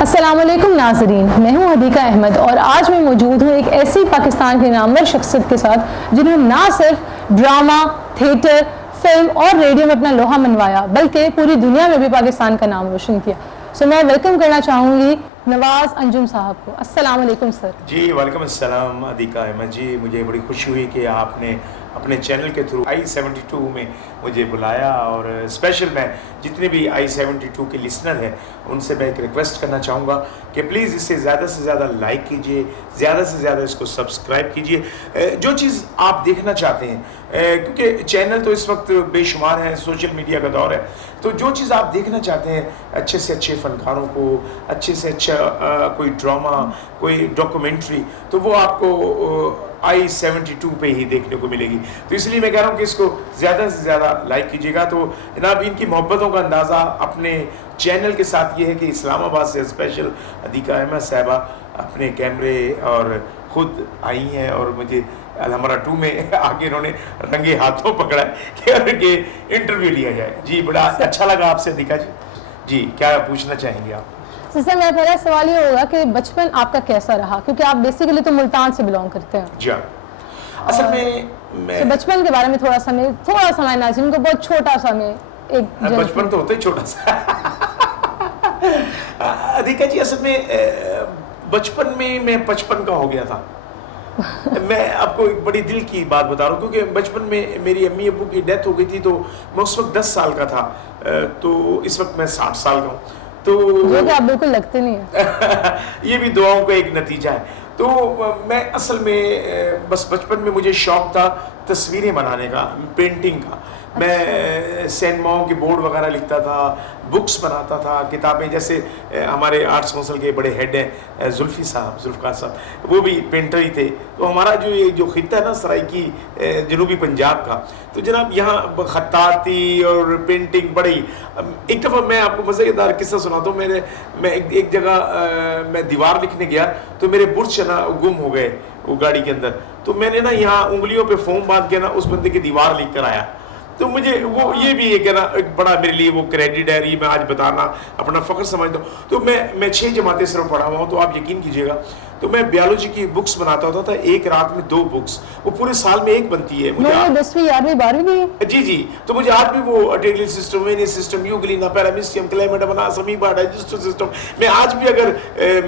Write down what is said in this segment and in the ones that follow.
अस्सलामुअलैकुम नाज़रीन, मैं हूं अदीका अहमद और आज मैं मौजूद हूं एक ऐसी पाकिस्तान की नामवर शख्सियत के साथ जिन्होंने ना सिर्फ ड्रामा, थिएटर, फिल्म और रेडियो में अपना लोहा मनवाया बल्कि पूरी दुनिया में भी पाकिस्तान का नाम रोशन किया। सो मैं वेलकम करना चाहूँगी नवाज़ अंजुम साहब को। अस्सलामुअलैकुम सर। जी वालेकुम अस्सलाम अदीका अहमद जी, मुझे बड़ी खुशी हुई कि आपने अपने चैनल के थ्रू I-72 में मुझे बुलाया। और स्पेशल मैं जितने भी I-72 के लिसनर हैं उनसे मैं एक रिक्वेस्ट करना चाहूँगा कि प्लीज़ इसे ज़्यादा से ज़्यादा लाइक कीजिए, ज़्यादा से ज़्यादा इसको सब्सक्राइब कीजिए, जो चीज़ आप देखना चाहते हैं, क्योंकि चैनल तो इस वक्त बेशुमार है, सोशल मीडिया का दौर है, तो जो चीज़ आप देखना चाहते हैं अच्छे से अच्छे फ़नकारों को, अच्छे से अच्छा कोई ड्रामा, कोई डॉक्यूमेंट्री, तो वो आपको I-72 पे ही देखने को मिलेगी। तो इसलिए मैं कह रहा हूँ कि इसको ज़्यादा से ज़्यादा लाइक कीजिएगा। तो जनाब इनकी मोहब्बतों का अंदाज़ा अपने चैनल के साथ ये है कि इस्लामाबाद से स्पेशल अदीका अहमद साहबा अपने कैमरे और ख़ुद आई हैं और मुझे अलहमरा 2 में आगे इन्होंने रंगे हाथों पकड़ा है कि इंटरव्यू लिया जाए। जी बड़ा अच्छा लगा आपसे अदीका जी। जी क्या पूछना चाहेंगे आप? सर मेरा पहला सवाल ये होगा कि बचपन आपका कैसा रहा, क्योंकि आप बेसिकली तो मुल्तान से बिलोंग करते हैं। जी असल में मैं बचपन के बारे में थोड़ा सा मैं नाज़रीन को बहुत छोटा सा मैं एक बचपन तो होता ही छोटा सा अदीका जी असल में बचपन में मैं 55 का हो गया था। मैं आपको एक बड़ी दिल की बात बता रहा हूँ, क्योंकि बचपन में मेरी अम्मी अब्बू की डेथ हो गई थी, तो मैं उस वक्त 10 साल का था, तो इस वक्त मैं 60 साल का हूँ। तो जो कि आप बिल्कुल लगते नहीं है ये भी दुआओं का एक नतीजा है। तो मैं असल में बस बचपन में मुझे शौक था तस्वीरें बनाने का, पेंटिंग का। मैं सेंटमाओं के बोर्ड वगैरह लिखता था, बुक्स बनाता था, किताबें, जैसे हमारे आर्ट्स काउंसिल के बड़े हेड हैं जुल्फ़िकार साहब, वो भी पेंटर ही थे। तो हमारा जो खित्ता है ना सराइकी जनूबी पंजाब का, तो जनाब यहाँ खत्ताती और पेंटिंग बड़ी। एक दफ़ा मैं आपको मज़ेदार किस्सा सुनाता हूँ। मैं एक जगह मैं दीवार लिखने गया, तो मेरे बुर्श ना गुम हो गए वो गाड़ी के अंदर। तो मैंने ना यहाँ उंगलियों पे फोम बांध के ना उस बंदे की दीवार लिख कर आया। तो मुझे वो ये भी एक ना एक बड़ा मेरे लिए वो क्रेडिट है, ये मैं आज बताना अपना फ़ख्र समझता हूँ। तो मैं 6 जमातें सिर्फ पढ़ा हुआ हूँ, तो आप यकीन कीजिएगा, तो मैं बायोलॉजी की बुक्स बनाता होता था, एक रात में 2 बुक्स, वो पूरे साल में एक बनती है। मुझे 10वीं 11वीं 12वीं जी, तो मुझे आज भी वो टेगल system, venous system, Euglena, Paramecium, क्लाइमेट बनास, अमीबा, डाइजेस्टिव सिस्टम, मैं आज भी अगर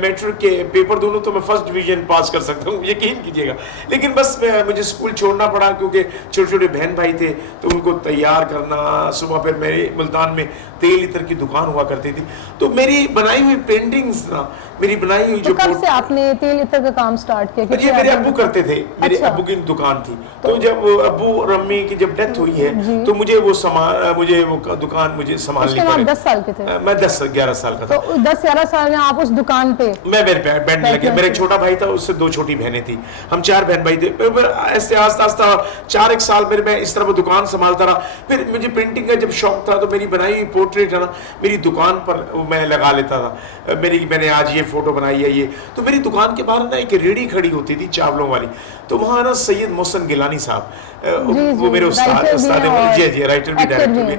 मैट्रिक के पेपर दूँ तो मैं फर्स्ट डिवीजन पास कर सकता हूँ, यकीन कीजिएगा। लेकिन बस मुझे स्कूल छोड़ना पड़ा, क्योंकि छोटे छोटे बहन भाई थे, तो उनको तैयार करना सुबह। फिर मेरे मुल्तान में तेल इत्र की दुकान हुआ करती थी, तो मेरी बनाई हुई पेंटिंग्स ना, मेरी बनाई हुई जो कब से आपने तेल इत्र का काम स्टार्ट किया? ये मेरे अब्बू करते थे, मेरे अब्बू की दुकान थी। तो जब अब्बू और अम्मी की जब डेथ हुई है, तो मुझे वो दुकान मुझे संभालनी पड़ी। 10 साल के थे? मैं 10-11 साल का था। तो 10-11 साल में आप उस दुकान पे? मैं बैठने लगे। मेरा एक छोटा भाई था, उससे 2 छोटी बहनें थी, हम 4 बहन भाई थे। ऐसे आस्ता आस्ता 4-1 साल मेरे मैं इस तरह वो दुकान संभालता रहा। फिर मुझे पेंटिंग का जब शौक था, तो मेरी बनाई हुई पोर्ट्रेट है ना, मेरी दुकान पर मैं लगा लेता था। मैंने आज ये फोटो बनाई है ये। तो मेरी दुकान के बाहर ना एक रेडी खड़ी होती थी चावलों वाली, तो वहाँ ना सैयद मोहसिन गिलानी साहब, वो मेरे उस्ताद जी, राइटर भी, डायरेक्टर भी,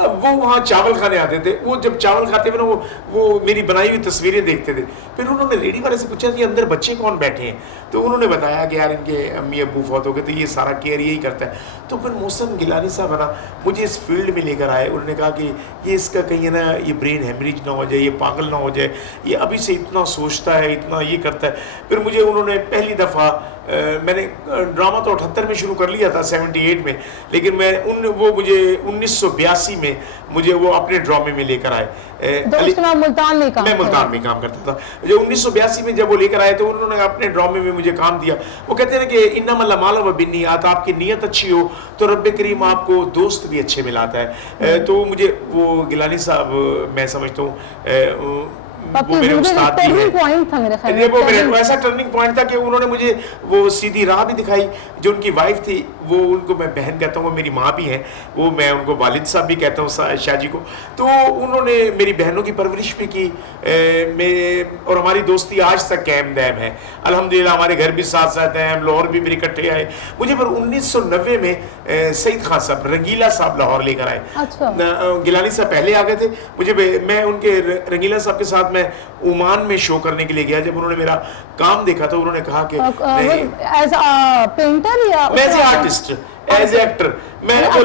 वो वहाँ चावल खाने आते थे। वो जब चावल खाते हुए ना वो मेरी बनाई हुई तस्वीरें देखते थे। फिर उन्होंने रेडी वाले से पूछा कि अंदर बच्चे कौन बैठे हैं, तो उन्होंने बताया कि यार इनके अम्मी अब्बू फौत हो गए, तो ये सारा केयर यही करता है। तो फिर मोहसिन गिलानी साहब है ना मुझे इस फील्ड में लेकर आए। उन्होंने कहा कि ये इसका कहीं है ना ये ब्रेन हेमरेज ना हो जाए, ये पागल ना हो जाए, ये अभी से इतना सोचता है, इतना ये करता है। फिर मुझे उन्होंने पहली दफ़ा मैंने ड्रामा तो 78 में शुरू कर लिया था, 78 में, लेकिन वो मुझे 1982 में मुझे वो अपने ड्रामे में लेकर आए। तो मुल्तान में काम, मैं मुल्तान में काम करता था। जो 1982 में जब वो लेकर आए, तो उन्होंने अपने ड्रामे में मुझे काम दिया। वो कहते हैं कि इन्नमल अमालु बिन्नियात, आपकी नीयत अच्छी हो तो रब्बे करीम आपको दोस्त भी अच्छे मिलाता है। तो मुझे वो गिलानी साहब मैं समझता हूँ वो मेरे उस्ताद भी है। पॉइंट था मेरे ख्याल में, वो मेरे ऐसा टर्निंग पॉइंट था कि उन्होंने मुझे वो सीधी राह भी दिखाई। जो उनकी वाइफ थी, वो उनको मैं बहन कहता हूँ, वो मेरी माँ भी हैं, वो मैं उनको वालिद साहब भी कहता हूँ शाहजी को। तो उन्होंने मेरी बहनों की परवरिश भी की, और हमारी दोस्ती आज तक कायम दायम है अल्हम्दुलिल्लाह। हमारे घर भी साथ साथ हैं, हम लाहौर भी इकट्ठे आए। मुझे पर 1990 में सईद खान साहब, रंगीला साहब लाहौर लेकर आए। अच्छा। गिलानी साहब पहले आ गए थे, मैं उनके रंगीला साहब के साथ साथ मैं ओमान में शो करने के लिए गया। जब उन्होंने मेरा काम देखा तो उन्होंने कहा कि एज पेंटर या as a artist, as a actor, मैं वो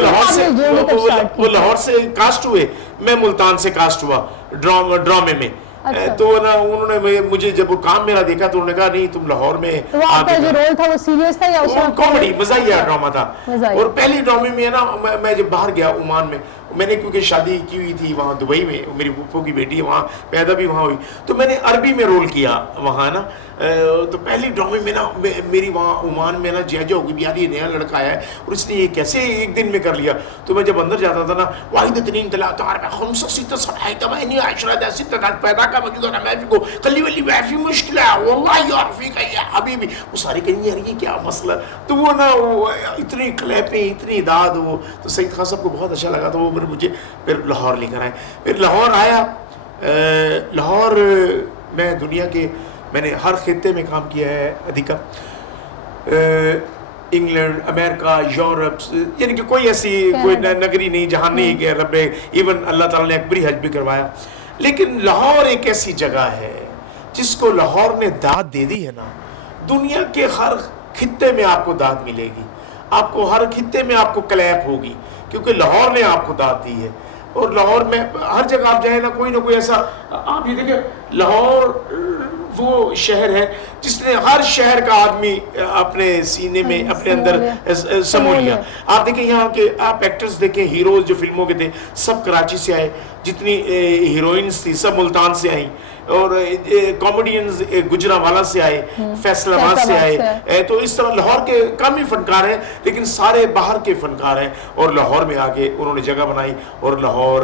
लाहौर से कास्ट हुए, मैं मुल्तान से कास्ट हुआ ड्रामे में। अच्छा। तो ना उन्होंने मुझे जब वो काम मेरा देखा तो उन्होंने कहा नहीं तुम लाहौर में तो वो आपका जो रोल था वो सीरियस था या उसमें कॉमेडी मज़ाहिया ड्रामा था। मज़ाहिया। और पहले ड्रामे में ना मैं जब बाहर गया ओमान में, मैंने क्योंकि शादी की हुई थी वहाँ दुबई में, मेरी फूफो की बेटी है वहाँ, पैदा भी वहाँ हुई, तो मैंने अरबी में रोल किया वहाँ ना। तो पहली ड्रामे में ना मेरी वहाँ ओमान में ना जैजा होगी यार ये नया लड़का आया है और इसने ये कैसे एक दिन में कर लिया। तो मैं जब अंदर जाता था ना वाहिद तरीन तला तार में हम ससी तो सहाय तमानी आशरा ऐसी तदाद पैदा का मौजूद है मैं को कल्ली वली वैफी मुश्किल है वल्लाह यार फी का ये हबीबी वो सारी कहीं यार ये क्या मसला। तो वो ना वो इतनी क्लैपिंग इतनी दाद वो, तो सईद खान साहब को बहुत अच्छा लगा। तो वो मुझे फिर लाहौर लेकर आए। फिर लाहौर आया, लाहौर मैं दुनिया के मैंने हर खित्ते में काम किया है अधिका, इंग्लैंड, अमेरिका, यूरोप, यानी कि कोई ऐसी कोई नगरी नहीं जहाँ नहीं गया रब। इवन अल्लाह ताला ने अकबरी हज भी करवाया। लेकिन लाहौर एक ऐसी जगह है जिसको लाहौर ने दाद दे दी है ना, दुनिया के हर खित्ते में आपको दाद मिलेगी, आपको हर खित्ते में आपको क्लैप होगी, क्योंकि लाहौर ने आपको दाद दी है। और लाहौर में हर जगह आप जाए ना कोई ऐसा, आप ये देखिए लाहौर वो शहर है जिसने हर शहर का आदमी अपने सीने में अपने अंदर समो लिया। आप देखिए यहाँ के आप एक्टर्स देखें, हीरोज जो फिल्मों के थे सब कराची से आए, जितनी हीरोइंस थी सब मुल्तान से आई, और कॉमेडियंस गुजरावाला से आए, फैसलाबाद से आए। तो इस तरह लाहौर के कम ही फनकार हैं लेकिन सारे बाहर के फनकार हैं, और लाहौर में आके उन्होंने जगह बनाई। और लाहौर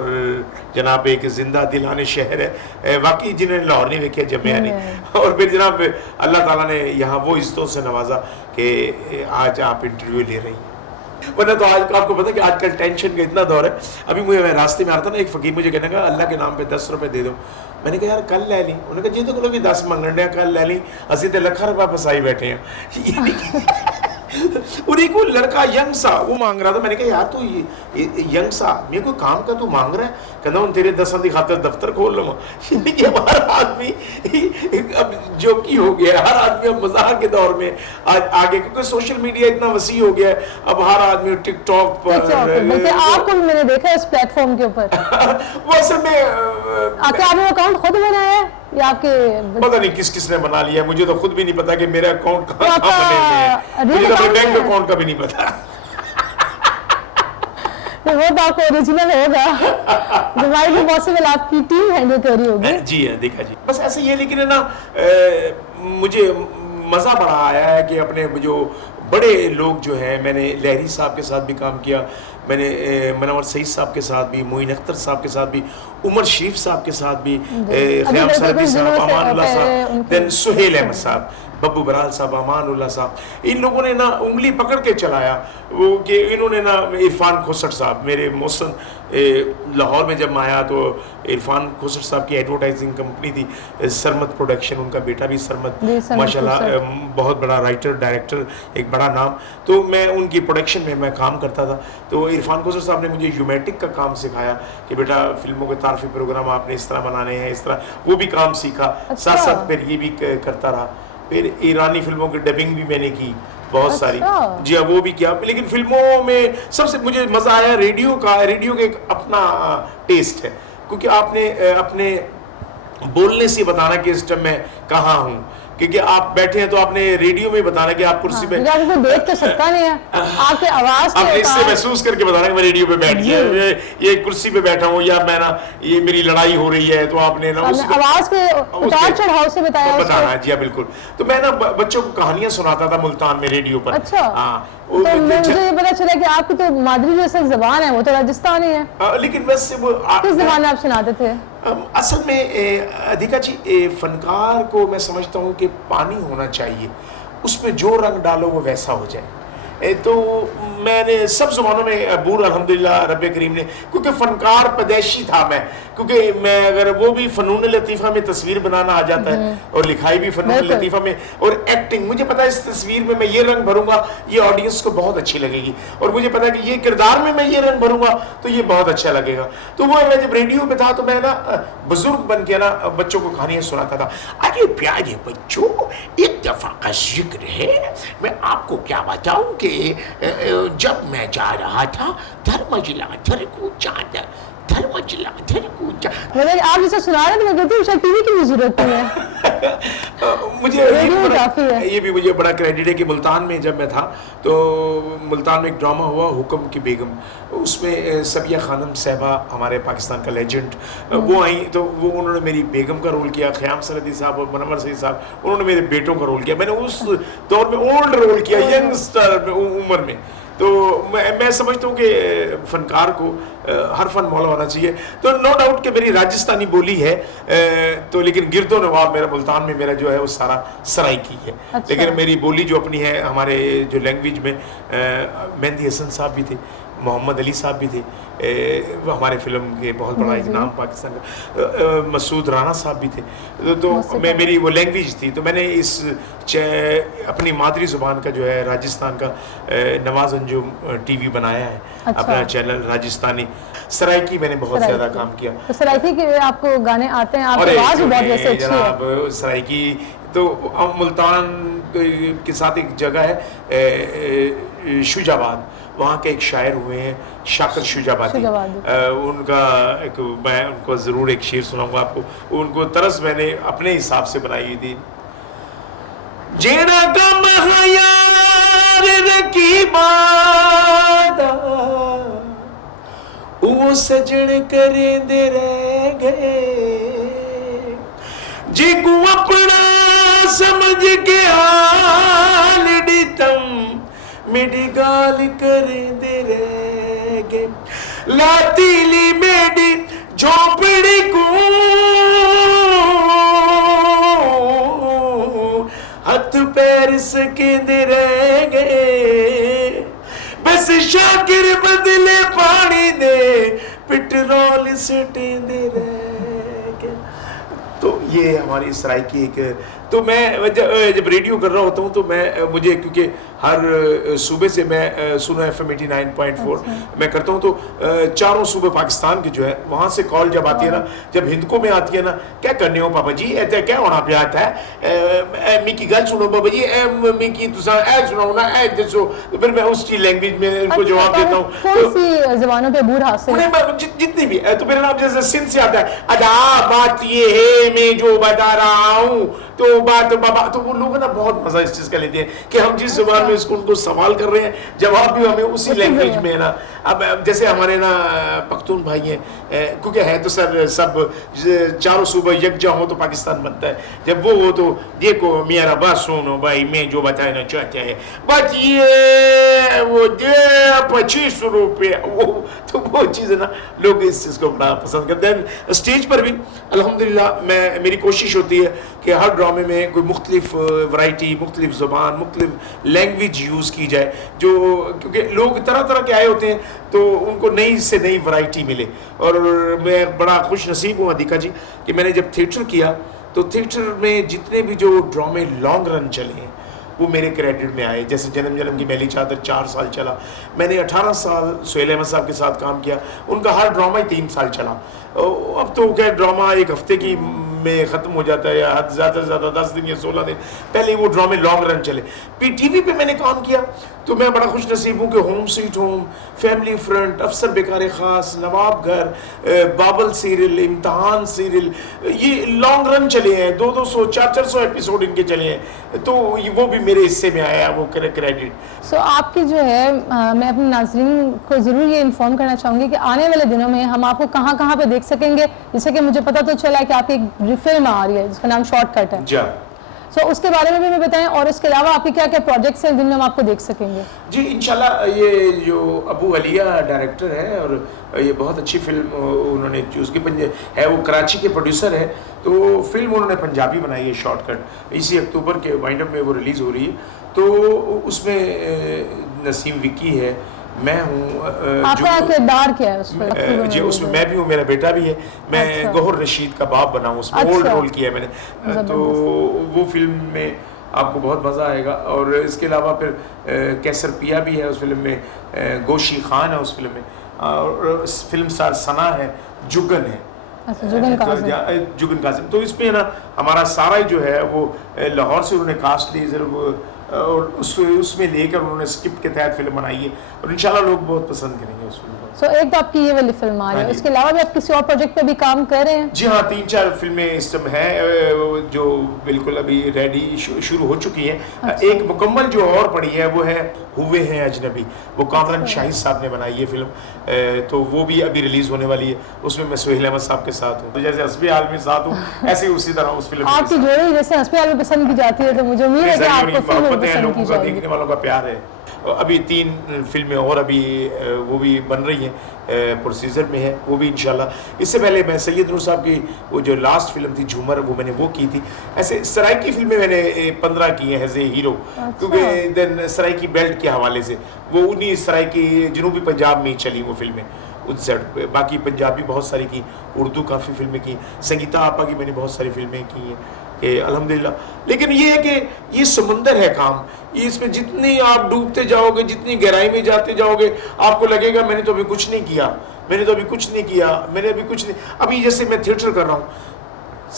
जनाब एक जिंदा दिलाने शहर है वाकई, जिन्हें लाहौर नहीं देखा जमिया नहीं। और फिर जनाब अल्लाह ताला ने यहाँ वो इज्जतों से नवाजा कि आज आप इंटरव्यू ले रही हैं। वरना तो आज आपको पता है कि आजकल टेंशन का इतना दौर है। अभी मैं रास्ते में आ रहा था ना, एक फ़कीर मुझे कहने का अल्लाह के नाम पे 10 रुपए दे दो। मैंने कहा यार कल ले ली। उन्होंने कहा जी तो भी 10 मंगने कल ले ली, असी तो लखा रुपया फसाई बैठे हैं। और एक वो लड़का यंग सा वो मांग रहा था। मैंने कहा यार तू ये यंग सा मेरे को काम का तू मांग रहा है, कहना हूँ तेरे 10 की खातिर दफ्तर खोल लूँगा। हर आदमी अब जो की हो गया, हर आदमी अब मजाक के दौर में आज आगे, क्योंकि सोशल मीडिया इतना वसी हो गया है, अब हर आदमी टिकटॉक पर। आपको मैंने देखा इस प्लेटफॉर्म के ऊपर वो असल में आपने अकाउंट खुद बनाया है या आपके पता नहीं किसने बना लिया, मुझे तो खुद भी नहीं पता कि मेरा अकाउंट कहाँ बने हुए हैं, मुझे तो अपने बैंक अकाउंट का भी नहीं पता। तो वो तो आपको ओरिजिनल होगा, डिवाइड भी पॉसिबल आपकी टीम हैंडल कर रही होगी। जी है, देखा जी, बस ऐसे ही है। लेकिन है ना मुझे मज़ा बड़ा आया है कि अपने जो बड़े लोग जो हैं, मैंने लहरी साहब के साथ भी काम किया, मैंने मनवर सईद साहब के साथ भी, मोइन अख्तर साहब के साथ भी, उमर शरीफ साहब के साथ भी, ख़याम सरदी साहब, अमानुल्लाह साहब, देन सुहेल अहमद साहब, बब्बू बराल साहब, अमानुल्लाह साहब, इन लोगों ने ना उंगली पकड़ के चलाया वो कि इन्होंने ना इरफान खोसट साहब मेरे मौसन लाहौर में जब आया तो इरफान खोसट साहब की एडवर्टाइजिंग कंपनी थी सरमत प्रोडक्शन, उनका बेटा भी सरमत माशाल्लाह बहुत बड़ा राइटर डायरेक्टर, एक बड़ा नाम। तो मैं उनकी प्रोडक्शन में मैं काम करता था। तो इरफान खोसट साहब ने मुझे यूमेटिक का काम सिखाया कि बेटा फिल्मों के तारफी प्रोग्राम आपने इस तरह बनाने हैं, इस तरह वो भी काम सीखा। साथ साथ फिर ये भी करता रहा। फिर ईरानी फिल्मों की डबिंग भी मैंने की बहुत सारी, जी हाँ वो भी किया। लेकिन फिल्मों में सबसे मुझे मज़ा आया रेडियो का एक अपना टेस्ट है, क्योंकि आपने अपने बोलने से बताना कि इस टाइम मैं कहाँ हूँ, क्योंकि आप बैठे हैं तो आपने रेडियो में बताना कि आप कुर्सी पे देख तो सकता नहीं है, आपके आवाज आपने इससे महसूस करके बताना कि मैं रेडियो पे बैठ गया, ये कुर्सी पे बैठा हूँ, या मैं ना ये मेरी लड़ाई हो रही है, तो आपने ना आवाज के उतार चढ़ाव से बताना है। जी बिल्कुल। तो मैं ना बच्चों को कहानियां सुनाता था मुल्तान में रेडियो पर। अच्छा, तो मुझे ये पता चला कि आपकी तो मादरी जो असल ज़बान है वो तो राजस्थानी है, लेकिन वैसे वो किस ज़बान में आप सुनाते थे? असल में अधिका जी फनकार को मैं समझता हूँ कि पानी होना चाहिए, उसमें जो रंग डालो वो वैसा हो जाए। तो मैंने सब ज़ुबानों में बूर अल्हम्दुलिल्लाह रब्बे करीम ने, क्योंकि फ़नकार पैदैशी था मैं, क्योंकि मैं अगर वो भी फ़नून लतीफ़ा में तस्वीर बनाना आ जाता है और लिखाई भी फ़नून लतीफ़ा में, और एक्टिंग मुझे पता है इस तस्वीर में मैं ये रंग भरूंगा ये ऑडियंस को बहुत अच्छी लगेगी, और मुझे पता है कि ये किरदार में मैं ये रंग भरूंगा तो ये बहुत अच्छा लगेगा। तो वो मैं जब रेडियो पे था तो मैं ना बुजुर्ग बन के ना बच्चों को कहानियाँ सुनाता था। अरे प्यारे बच्चों, एक दफ़ा का जिक्र है, मैं आपको क्या बताऊं कि जब मैं जा रहा था धर्मजिला धरकूचा मतलब आप जैसे सुना रहे थे मैं कहती हूँ शायद टीवी की भी जरूरत नहीं है। मुझे ये भी मुझे बड़ा क्रेडिट है कि मुल्तान में जब मैं था तो मुल्तान में एक ड्रामा हुआ हुक्म की बेगम, उसमें सबिया खानम साहबा हमारे पाकिस्तान का लेजेंड वो आई, तो वो उन्होंने मेरी बेगम का रोल किया, ख़याम सरहदी साहब और मनवर सईद साहब उन्होंने मेरे बेटों का रोल किया। मैंने उस दौर में ओल्ड रोल किया, यंगस्टर उम्र में। तो मैं समझता हूँ कि फ़नकार को हर फन मौला होना चाहिए। तो नो डाउट कि मेरी राजस्थानी बोली है, तो लेकिन गिरदो नवाब मेरा मुल्तान में मेरा जो है वो सारा सराइकी है। अच्छा। लेकिन मेरी बोली जो अपनी है हमारे जो लैंग्वेज में मेहंदी हसन साहब भी थे, मोहम्मद अली साहब भी थे, वो हमारे फिल्म के बहुत बड़ा एक नाम पाकिस्तान का, मसूद राना साहब भी थे। तो मेरी वो लैंग्वेज थी, तो मैंने इस अपनी मादरी ज़ुबान का जो है राजस्थान का नवाज अंजुम टीवी बनाया है। अच्छा। अपना चैनल राजस्थानी सराइकी मैंने बहुत ज़्यादा काम किया। तो सराइकी के आपको गाने आते हैं, आपकी आवाज़ बहुत वैसे अच्छी है। सराइकी तो मुल्तान के साथ एक जगह है शुजाबाद, वहाँ के एक शायर हुए हैं शाकिर शुजाबादी, उनका एक मैं उनको ज़रूर एक शेर सुनाऊंगा आपको। उनको तरस मैंने अपने हिसाब से बनाई हुई थी। जेड़ा गम यार रखी बात वो सजन करे दे रह गए, जिगू अपना समझ के हाल दितम मेरी गाल करे दे रह गए, लातीली मेरी झोपड़ी को हाथ पैर सके दे रह गए, बस शाकिर बदले पानी दे पेट्रोल सटे दे रह गए। तो ये हमारी सराइकी एक, तो मैं जब रेडियो कर रहा होता हूँ तो मैं मुझे क्योंकि हर सूबे से मैं सुना FM 89.4 मैं करता हूँ, तो चारों सूबे पाकिस्तान के जो है वहाँ से कॉल जब आती है ना, जब हिंदको में आती है ना, क्या करने हो पापा जी, ऐसे क्या होना पे आता है, मिकी गल सुनो पापा जी, मिकी तुसा ऐ सुनाओ ना ऐ दसो, तो फिर मैं उसकी लैंग्वेज में उनको जवाब देता हूँ। कौन सी ज़बानों पे बूढ़ हासिल जितनी भी, तो मेरा नाम जैसे सिंध से आता है, अदा बात ये है मैं जो बता रहा हूँ, तो बात बाबा, तो वो लोग ना बहुत मजा इस चीज का लेते हैं कि हम जिस जुबान में इसको उनको सवाल कर रहे हैं जवाब भी हमें उसी लैंग्वेज में है ना। अब जैसे हमारे ना पख्तून भाई हैं, क्योंकि है तो सर सब चारों सूबे यकजा हो तो पाकिस्तान बनता है, जब वो हो तो देखो मेरा बात सुनो भाई मैं जो बताना चाहते हैं बट ये वो दे 25 रुपये, वो तो वो चीज़ है ना, लोग इस चीज़ को बड़ा पसंद करते हैं। स्टेज पर भी अल्हम्दुलिल्लाह मेरी कोशिश होती है कि हर ड्रामे में कोई मुख्तलिफ वैरायटी, मुख्तलिफ ज़ुबान, मुख्तलिफ लैंग्वेज यूज़ की जाए, जो क्योंकि लोग तरह तरह के आए होते हैं तो उनको नई से नई वैरायटी मिले। और मैं बड़ा खुश नसीब हूँ अधिका जी कि मैंने जब थिएटर किया तो थिएटर में जितने भी जो ड्रामे लॉन्ग रन चले हैं वो मेरे क्रेडिट में आए। जैसे जन्म जन्म की मैली चादर 4 साल चला, मैंने 18 साल सुहेल अहमद साहब के साथ काम किया, उनका हर ड्रामा ही 3 साल चला। अब तो क्या ड्रामा एक हफ्ते की में ख़त्म हो जाता है या ज़्यादा से ज़्यादा 10 दिन या 16 दिन, पहले वो ड्रामे लॉन्ग रन चले। PTV पे मैंने काम किया तो मैं बड़ा खुश नसीब हूँ कि home sweet home, family front, अफसर बेकार ख़ास, नवाब घर, बाबल सीरियल, इम्तहान सीरियल, ये लॉन्ग रन चले हैं, 200 400 एपिसोड इनके चले हैं, तो वो भी मेरे हिस्से में आया वो क्रेडिट। सो आपकी जो है मैं अपने नाज़रीन को ज़रूर ये इन्फॉर्म करना चाहूँगी कि आने वाले दिनों में हम आपको कहाँ कहाँ पे देख सकेंगे, जैसे कि मुझे पता तो चला है कि आपकी एक फिल्म आ रही है जिसका नाम शॉर्टकट है जी। सो उसके बारे में भी बताएं, और इसके अलावा आपके क्या क्या प्रोजेक्ट्स हैं जिनमें हम आपको देख सकेंगे? जी इंशाल्लाह, ये जो अबू अलिया डायरेक्टर है और ये बहुत अच्छी फिल्म उन्होंने चूज़ की है, वो कराची के प्रोड्यूसर है, तो फिल्म उन्होंने पंजाबी बनाई है शॉर्टकट, इसी अक्टूबर के वाइंड अप में वो रिलीज़ हो रही है। तो उसमें नसीम विक्की है, मैं हूँ। आपका किरदार क्या है उस फिल्म जी उसमें मैं भी हूँ, मेरा बेटा भी है। मैं अच्छा। गौहर रशीद का बाप बना हूँ उसमें, अच्छा। ओल्ड रोल किया है मैंने। तो वो फिल्म में आपको बहुत मज़ा आएगा। और इसके अलावा फिर कैसर पिया भी है उस फिल्म में, गोशी खान है उस फिल्म में, और फिल्म स्टार सना है, जुगन है। अच्छा, जुगन कासिम। तो इसमें ना हमारा सारा जो है वो लाहौर से उन्होंने कास्ट ली सिर्फ, और उसमें लेकर उन्होंने स्क्रिप्ट के तहत फिल्म बनाई है, और इंशाल्लाह लोग बहुत पसंद करेंगे उस फिल्म को। सो एक तो आपकी ये वाली फिल्म आ रही है, उसके अलावा भी आप किसी और प्रोजेक्ट पे भी काम कर रहे हैं? जी हाँ, 3-4 फिल्में इस समय हैं जो बिल्कुल अभी रेडी शुरू हो चुकी हैं। अच्छा। एक मुकम्मल जो और पड़ी है वो है हुए हैं अजनबी, वो कामरान शाहिद साहब ने बनाई है फिल्म, तो वो भी अभी रिलीज होने वाली है। उसमें मैं सुहेल अहमद साहब के साथ हूँ, तो जैसे हस्बी आलमी साथ हूँ ऐसे ही उसी तरह उस फिल्म आपकी जोड़ी जैसे हस्बी आलमी पसंद की जाती है, तो मुझे उम्मीद है कि आपको फिल्म पसंद की जाएगी। देखने वालों का प्यार है। अभी 3 फिल्में और अभी वो भी बन रही हैं, प्रोसीजर में है वो भी इंशाल्लाह। इससे पहले मैं सैयद नूर साहब की वो जो लास्ट फिल्म थी झूमर, वो मैंने वो की थी। ऐसे सराइकी फिल्में मैंने 15 की हैं एज ए हीरो, क्योंकि देन सराइकी बेल्ट के हवाले से वो उन्हीं सराइकी जनूबी पंजाब में ही चली वो फिल्में उस सेट पे। बाकी पंजाबी बहुत सारी की, उर्दू काफ़ी फिल्में की, संगीता आपा की मैंने बहुत सारी फिल्में की हैं कि अल्हम्दुलिल्लाह। लेकिन ये है कि ये समुंदर है काम, ये इसमें जितनी आप डूबते जाओगे, जितनी गहराई में जाते जाओगे, आपको लगेगा मैंने तो अभी कुछ नहीं किया, मैंने तो अभी कुछ नहीं किया, मैंने अभी कुछ नहीं। अभी जैसे मैं थिएटर कर रहा हूँ,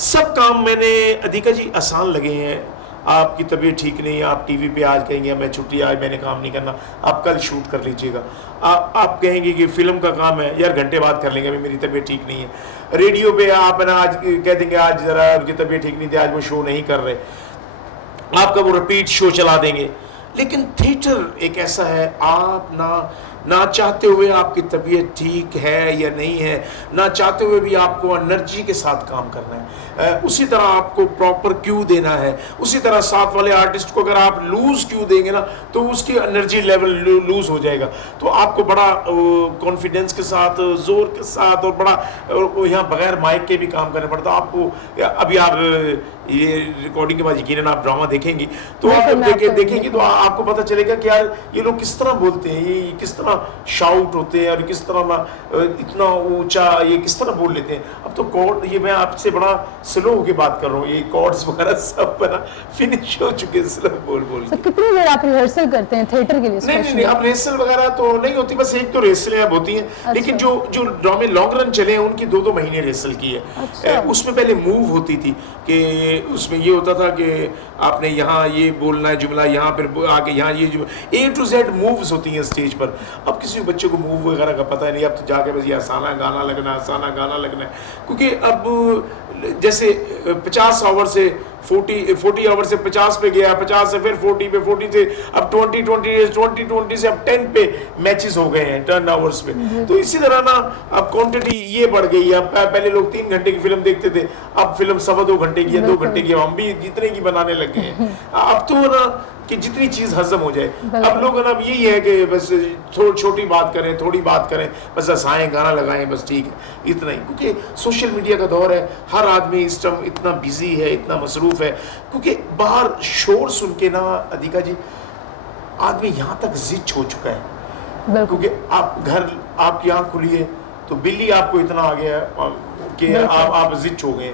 सब काम मैंने अधिका जी आसान लगे हैं। आपकी तबीयत ठीक नहीं है, आप टीवी पे आज कहेंगे मैं छुट्टी, आज मैंने काम नहीं करना, आप कल शूट कर लीजिएगा। आप कहेंगे कि फिल्म का काम है, यार घंटे बाद कर लेंगे, अभी मेरी तबीयत ठीक नहीं है। रेडियो पे आप ना आज कह देंगे आज ज़रा उनकी तबीयत ठीक नहीं थी, आज वो शो नहीं कर रहे, आपका वो रिपीट शो चला देंगे। लेकिन थिएटर एक ऐसा है, आप ना चाहते हुए आपकी तबीयत ठीक है या नहीं है, ना चाहते हुए भी आपको एनर्जी के साथ काम करना है, उसी तरह आपको प्रॉपर क्यू देना है। उसी तरह साथ वाले आर्टिस्ट को अगर आप लूज क्यू देंगे ना, तो उसकी एनर्जी लेवल लूज हो जाएगा। तो आपको बड़ा कॉन्फिडेंस के साथ, जोर के साथ, और बड़ा यहाँ बगैर माइक के भी काम करना पड़ता है आपको। अभी आप ये रिकॉर्डिंग के बाद यकीनन आप ड्रामा देखेंगी, तो आप जब देखेंगी तो आपको पता चलेगा कि यार ये लोग किस तरह बोलते हैं, ये किस तरह शाउट होते हैं, और किस तरह ना इतना ऊंचा ये किस तरह बोल लेते हैं। अब तो कॉर्ड, ये मैं आपसे बड़ा स्लो होके बात कर रहा हूँ, ये कॉर्ड्स वगैरह सब ना फिनिश हो चुके हैं स्लो बोल तो कितनी देर आप रिहर्सल करते हैं थिएटर के लिए? नहीं, अब रिहर्सल वगैरह तो नहीं होती, बस एक तो रिहर्सलें अब होती हैं। अच्छा। लेकिन जो ड्रामे लॉन्ग रन चले हैं उनकी 2-2 महीने रिहर्सल की है। अच्छा। उसमें पहले मूव होती थी कि उसमें ये होता था कि आपने यहाँ ये बोलना है जुमला, यहाँ फिर आके यहाँ ये A to Z मूव्स होती हैं स्टेज पर। अब किसी बच्चे को मूव वगैरह का पता नहीं, अब तो जाके बस ये आसाना गाना लगना, आसाना गाना लगना है। क्योंकि अब जैसे 50 आवर से 40 आवर से 50 पे गया, 50 से फिर 40 पे, 40 से अब 20 से अब 10 पे मैचेस हो गए हैं टर्न आवर्स पे। तो इसी तरह ना अब क्वांटिटी ये बढ़ गई है। अब पहले लोग 3 घंटे की फिल्म देखते थे, अब फिल्म 2.25 घंटे की है, 2 घंटे की, हम भी जितने की बनाने लग गए हैं। अब तो ना कि जितनी चीज़ हजम हो जाए। अब लोग ना यही है कि बस छोटी बात करें, थोड़ी बात करें, बस हंसाएं, गाना लगाएं, बस ठीक है, इतना ही। क्योंकि सोशल मीडिया का दौर है, हर आदमी इस टाइम इतना बिजी है, इतना मसरूफ है। क्योंकि बाहर शोर सुन के ना अधिका जी आदमी यहाँ तक जिच हो चुका है। क्योंकि आप घर आपकी आँख खुली है तो बिल्ली आपको इतना आ गया कि आप जिच हो गए।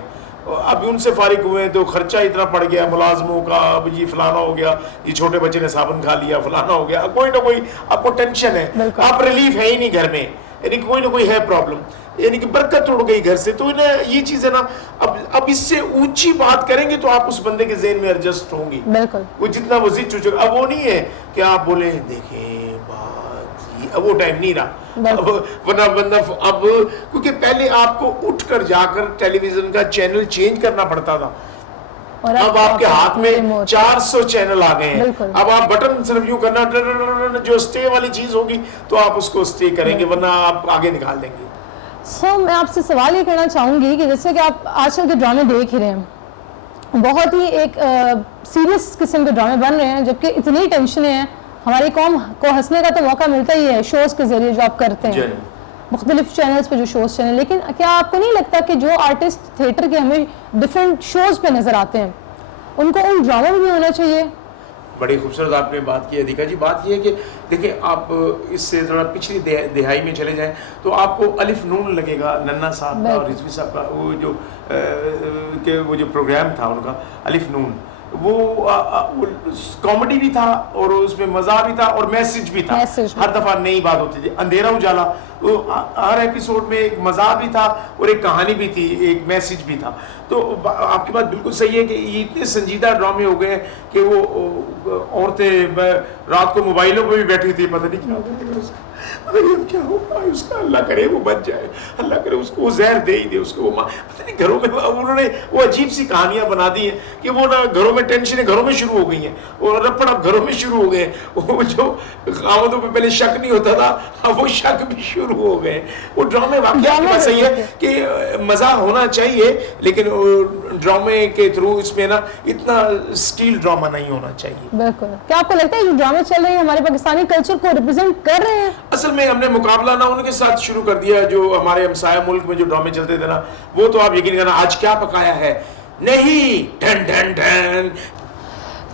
अभी उनसे फारिग हुए तो खर्चा इतना पड़ गया मुलाजमों का, अब ये फलाना हो गया, ये छोटे बच्चे ने साबुन खा लिया, फलाना हो गया, कोई ना कोई आपको टेंशन है, आप रिलीफ है ही नहीं घर में, यानी कोई ना कोई है प्रॉब्लम, यानी कि बरकत उड़ गई घर से। तो ये चीज़ है ना, अब इससे ऊंची बात करेंगे तो आप उस बंदे के ज़हन में एडजस्ट होंगी। बिल्कुल, वो जितना वो जिद चुका, अब वो नहीं है कि आप बोले देखें अब वो टाइम नहीं रहा। अब वरना बंदा अब, क्योंकि पहले आपको उठकर जाकर टेलीविजन का चैनल चेंज करना पड़ता था, और अब आपके हाथ में 400 चैनल आ गए हैं। अब आप बटन सिर्फ यूं करना, जो स्टे वाली चीज होगी तो आप उसको स्टे करेंगे, वरना आप आगे निकाल देंगे। मैं आपसे सवाल ये करना चाहूंगी कि जैसे कि आप आजकल के ड्रामे देख ही रहे हैं, बहुत ही एक सीरियस किस्म के ड्रामे बन रहे हैं, जबकि इतनी टेंशनें हैं। हमारी कौम को हंसने का तो मौका मिलता ही है शोज़ के ज़रिए जो आप करते हैं, मुख्तलिफ चैनल्स पे जो शोज़ चैनल। लेकिन क्या आपको नहीं लगता कि जो आर्टिस्ट थिएटर के हमें डिफरेंट शोज़ पे नज़र आते हैं, उनको उन ड्रामों में भी होना चाहिए? बड़ी खूबसूरत आपने बात की अधिका जी। बात ये है कि देखिए, आप इससे थोड़ा पिछली दिहाई में चले जाएं तो आपको अलिफ नून लगेगा, नन्ना साहब का और रिजवी साहब का वो जो प्रोग्राम था उनका अलिफ नून, वो कॉमेडी भी था और उसमें मज़ा भी था और मैसेज भी था। हर दफ़ा नई बात होती थी। अंधेरा उजाला, वो हर एपिसोड में एक मज़ा भी था और एक कहानी भी थी, एक मैसेज भी था। तो आपकी बात बिल्कुल सही है कि ये इतने संजीदा ड्रामे हो गए हैं कि वो औरतें रात को मोबाइलों पर भी बैठी थी, पता नहीं क्या होगा उसका, अरे अब क्या होगा उसका, अल्लाह करे वो बच जाए, अल्लाह करे उसको वो जहर दे ही दे उसको, वो पता नहीं घरों में उन्होंने वो अजीब सी कहानियां बना दी हैं कि वो ना घरों में टेंशनें घरों में शुरू हो गई हैं और रपड़ अब घरों में शुरू हो गए। वो जो खामदों पे पहले शक नहीं होता था, अब वो शक भी शुरू हो गए। वो ड्रामे वाकई सही है कि मज़ा होना चाहिए, लेकिन ड्रामे के थ्रू इसमें ना इतना स्टील ड्रामा नहीं होना चाहिए। बिल्कुल। क्या आपको लगता है जो ड्रामे चल रहे हैं हमारे पाकिस्तानी कल्चर को रिप्रेजेंट कर रहे हैं? असल में हमने मुकाबला ना उनके साथ शुरू कर दिया, जो हमारे हमसाया मुल्क में जो ड्रामे चलते थे ना, वो तो आप यकीन करना आज क्या पकाया है, नहीं ठन ठन ठन।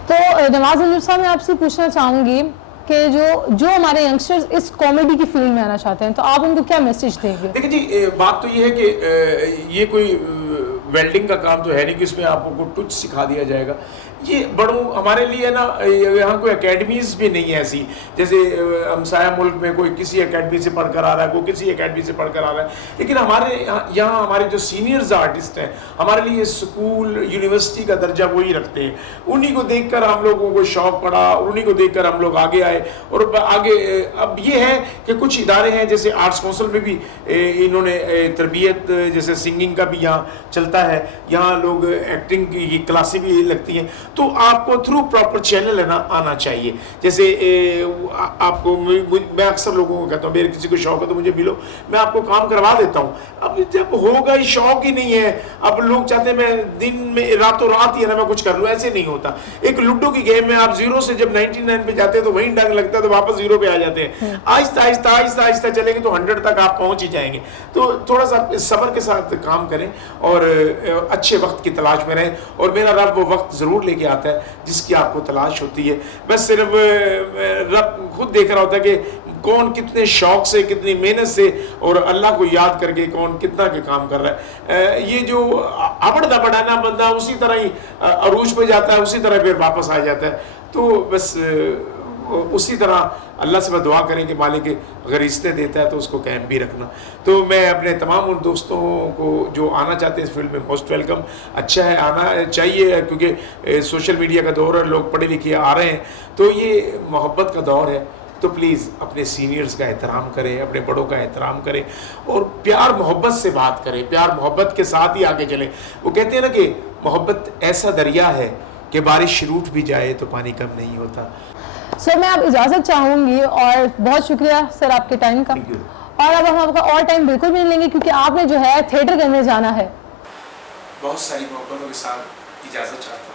तो नवाज अंजुम साहब, मैं आपसे पूछना चाहूंगी कि जो हमारे यंगस्टर्स इस कॉमेडी की फील्ड में आना चाहते हैं, तो आप उनको क्या मैसेज देंगे? देखिए जी, बात तो ये है कि ये कोई वेल्डिंग का काम तो है नहीं कि इसमें आपको कुछ सिखा दिया जाएगा। ये बड़ों हमारे लिए ना, यहाँ कोई एकेडमीज भी नहीं है ऐसी, जैसे हमसाया मुल्क में कोई किसी एकेडमी से पढ़कर आ रहा है, कोई किसी एकेडमी से पढ़कर आ रहा है। लेकिन हमारे यहाँ हमारे जो सीनियर्स आर्टिस्ट हैं, हमारे लिए स्कूल यूनिवर्सिटी का दर्जा वही रखते हैं। उन्हीं को देखकर हम लोगों को शौक़ पड़ा और उन्हीं को देखकर हम लोग आगे आए। और आगे अब ये है कि कुछ इदारे हैं, जैसे आर्ट्स काउंसिल में भी इन्होंने तरबियत, जैसे सिंगिंग का भी यहाँ चलता है, यहाँ लोग एक्टिंग की क्लासें भी लगती हैं। तो आपको थ्रू प्रॉपर चैनल है ना आना चाहिए। जैसे आपको मैं अक्सर लोगों को कहता हूँ, मेरे किसी को शौक है तो मुझे मिलो, मैं आपको काम करवा देता हूँ। अब जब होगा ही, शौक ही नहीं है, अब लोग चाहते हैं मैं दिन में रातों रात ही है ना मैं कुछ कर लूँ, ऐसे नहीं होता। एक लूडो की गेम में आप 0 से जब 99 पे जाते हैं तो वहीं डर लगता है, तो वापस 0 पे आ जाते हैं। आहिस्ता आहिस्ता आहिस्ता आहिस्ता चलेंगे तो 100 तक आप पहुँच ही जाएंगे। तो थोड़ा सा सब्र के साथ काम करें और अच्छे वक्त की तलाश में रहें, और मेरा रब वो वक्त ज़रूर लेके आता है जिसकी आपको तलाश होती है। बस सिर्फ रब खुद देख रहा होता है कि कौन कितने शौक से, कितनी मेहनत से और अल्लाह को याद करके कौन कितना के काम कर रहा है। ये जो अबड़ दबड़ है ना, बंदा उसी तरह ही अरूज पे जाता है, उसी तरह फिर वापस आ जाता है। तो बस उसी तरह अल्लाह से दुआ करें कि मालिक अगर रिश्ते देता है तो उसको कायम भी रखना। तो मैं अपने तमाम उन दोस्तों को जो आना चाहते हैं इस फील्ड में मोस्ट वेलकम। अच्छा है, आना चाहिए, क्योंकि सोशल मीडिया का दौर है, लोग पढ़े लिखे आ रहे हैं, तो ये मोहब्बत का दौर है। तो प्लीज़ अपने सीनियर्स का एहतराम करें, अपने बड़ों का एहतराम करें और प्यार मोहब्बत से बात करें, प्यार मोहब्बत के साथ ही आगे चलें। वो कहते हैं ना कि मोहब्बत ऐसा दरिया है कि बारिश रूठ भी जाए तो पानी कम नहीं होता। सर, मैं अब इजाज़त चाहूँगी और बहुत शुक्रिया सर आपके टाइम का। और अब हम आपका और टाइम बिल्कुल भी नहीं लेंगे, क्योंकि आपने जो है थिएटर करने जाना है। बहुत सारी मोहब्बतों के साथ इजाज़त चाहता हूँ।